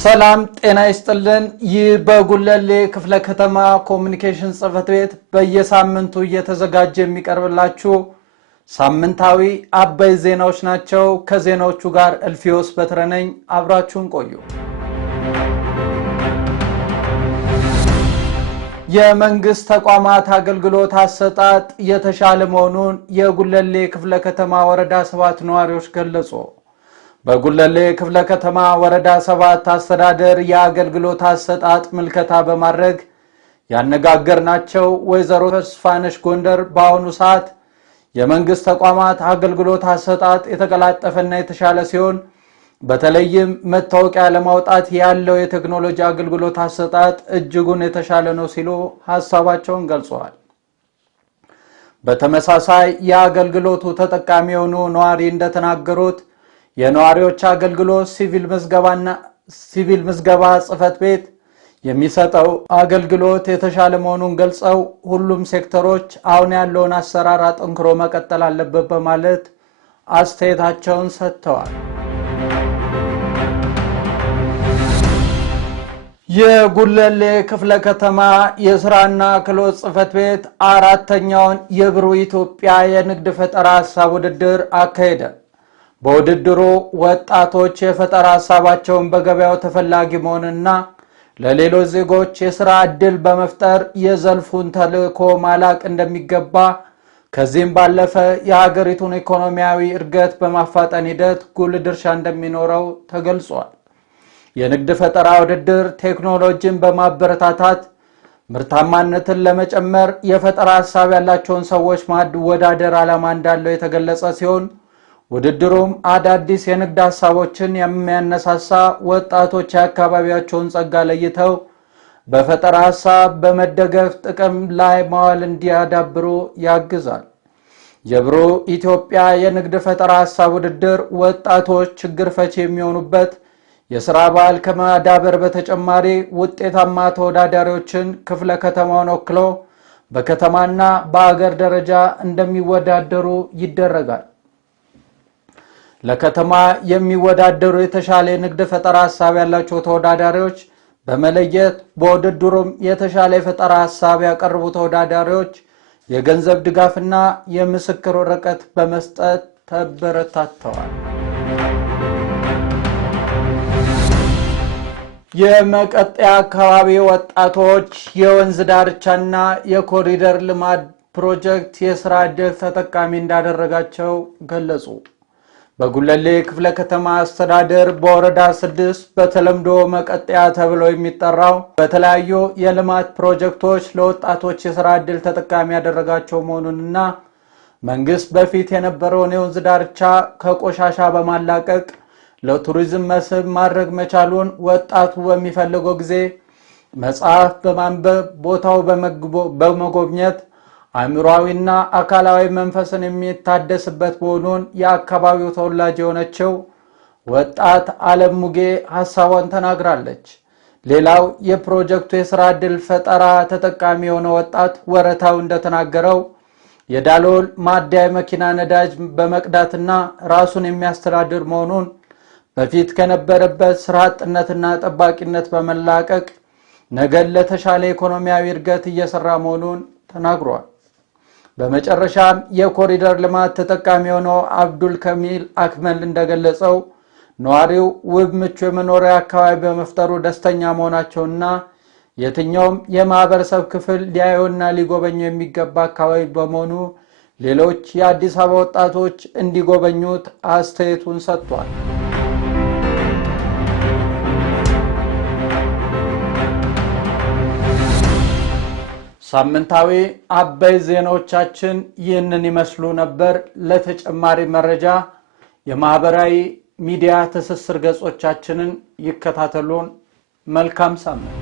ሰላም ጤና ይስጥልን። ይህ በጉለሌ ክፍለ ከተማ ኮሙኒኬሽን ጽሕፈት ቤት በየሳምንቱ እየተዘጋጀ የሚቀርብላችሁ ሳምንታዊ አበይ ዜናዎች ናቸው። ከዜናዎቹ ጋር እልፊዮስ በትረነኝ አብራችሁን ቆዩ። የመንግስት ተቋማት አገልግሎት አሰጣጥ የተሻለ መሆኑን የጉለሌ ክፍለ ከተማ ወረዳ 7 ነዋሪዎች ገለጹ። በጉለሌ ክፍለ ከተማ ወረዳ 7 አስተዳደር የአገልግሎት አሰጣጥ ምልከታ በማድረግ ያነጋገርናቸው ወይዘሮ ተስፋነሽ ጎንደር በአሁኑ ሰዓት የመንግስት ተቋማት አገልግሎት አሰጣጥ የተቀላጠፈና የተሻለ ሲሆን በተለይም መታወቂያ ለማውጣት ያለው የቴክኖሎጂ አገልግሎት አሰጣጥ እጅጉን የተሻለ ነው ሲሉ ሐሳባቸውን ገልጸዋል። በተመሳሳይ የአገልግሎቱ ተጠቃሚ የሆኑ ነዋሪ እንደተናገሩት የነዋሪዎች አገልግሎት ሲቪል ምዝገባ ጽሕፈት ቤት የሚሰጠው አገልግሎት የተሻለ መሆኑን ገልጸው ሁሉም ሴክተሮች አሁን ያለውን አሰራር አጠንክሮ መቀጠል አለበት በማለት አስተያየታቸውን ሰጥተዋል። የጉለሌ ክፍለ ከተማ የስራና ክህሎት ጽሕፈት ቤት አራተኛውን የብሩህ ኢትዮጵያ የንግድ ፈጠራ ሐሳብ ውድድር አካሄደ። በውድድሩ ወጣቶች የፈጠራ ሐሳባቸውን በገበያው ተፈላጊ መሆንና ለሌሎች ዜጎች የሥራ ዕድል በመፍጠር የዘርፉን ተልዕኮ ማላቅ እንደሚገባ ከዚህም ባለፈ የሀገሪቱን ኢኮኖሚያዊ እድገት በማፋጠን ሂደት ጉልህ ድርሻ እንደሚኖረው ተገልጿል። የንግድ ፈጠራ ውድድር ቴክኖሎጂን በማበረታታት ምርታማነትን ለመጨመር የፈጠራ ሐሳብ ያላቸውን ሰዎች ማወዳደር ዓላማ እንዳለው የተገለጸ ሲሆን ውድድሩም አዳዲስ የንግድ ሐሳቦችን የሚያነሳሳ ወጣቶች የአካባቢያቸውን ጸጋ ለይተው በፈጠራ ሐሳብ በመደገፍ ጥቅም ላይ ማዋል እንዲያዳብሩ ያግዛል። የብሩህ ኢትዮጵያ የንግድ ፈጠራ ሐሳብ ውድድር ወጣቶች ችግር ፈቺ የሚሆኑበት የሥራ ባህል ከማዳበር በተጨማሪ ውጤታማ ተወዳዳሪዎችን ክፍለ ከተማውን ወክለው በከተማና በአገር ደረጃ እንደሚወዳደሩ ይደረጋል። ለከተማ የሚወዳደሩ የተሻለ የንግድ ፈጠራ ሐሳብ ያላቸው ተወዳዳሪዎች በመለየት በውድድሩም የተሻለ የፈጠራ ሐሳብ ያቀርቡ ተወዳዳሪዎች የገንዘብ ድጋፍና የምስክር ወረቀት በመስጠት ተበረታተዋል። የመቀጠያ አካባቢ ወጣቶች የወንዝ ዳርቻና የኮሪደር ልማት ፕሮጀክት የሥራ ዕድል ተጠቃሚ እንዳደረጋቸው ገለጹ። በጉለሌ ክፍለ ከተማ አስተዳደር በወረዳ 6 በተለምዶ መቀጠያ ተብሎ የሚጠራው በተለያዩ የልማት ፕሮጀክቶች ለወጣቶች የሥራ ዕድል ተጠቃሚ ያደረጋቸው መሆኑንና መንግስት በፊት የነበረውን የወንዝ ዳርቻ ከቆሻሻ በማላቀቅ ለቱሪዝም መስህብ ማድረግ መቻሉን ወጣቱ በሚፈልገው ጊዜ መጽሐፍ በማንበብ ቦታው በመጎብኘት አእምሮአዊና አካላዊ መንፈስን የሚታደስበት መሆኑን የአካባቢው ተወላጅ የሆነችው ወጣት ዓለም ሙጌ ሐሳቧን ተናግራለች። ሌላው የፕሮጀክቱ የሥራ ዕድል ፈጠራ ተጠቃሚ የሆነ ወጣት ወረታው እንደተናገረው የዳሎል ማደያ መኪና ነዳጅ በመቅዳትና ራሱን የሚያስተዳድር መሆኑን በፊት ከነበረበት ስራ አጥነትና ጠባቂነት በመላቀቅ ነገን ለተሻለ ኢኮኖሚያዊ እድገት እየሰራ መሆኑን ተናግሯል። በመጨረሻም የኮሪደር ልማት ተጠቃሚ የሆነው አብዱል ከሚል አክመል እንደገለጸው ነዋሪው ውብ ምቹ የመኖሪያ አካባቢ በመፍጠሩ ደስተኛ መሆናቸውና የትኛውም የማህበረሰብ ክፍል ሊያዩና ሊጎበኙ የሚገባ አካባቢ በመሆኑ ሌሎች የአዲስ አበባ ወጣቶች እንዲጎበኙት አስተያየቱን ሰጥቷል። ሳምንታዊ አበይ ዜናዎቻችን ይህንን ይመስሉ ነበር። ለተጨማሪ መረጃ የማህበራዊ ሚዲያ ትስስር ገጾቻችንን ይከታተሉን። መልካም ሳምንት።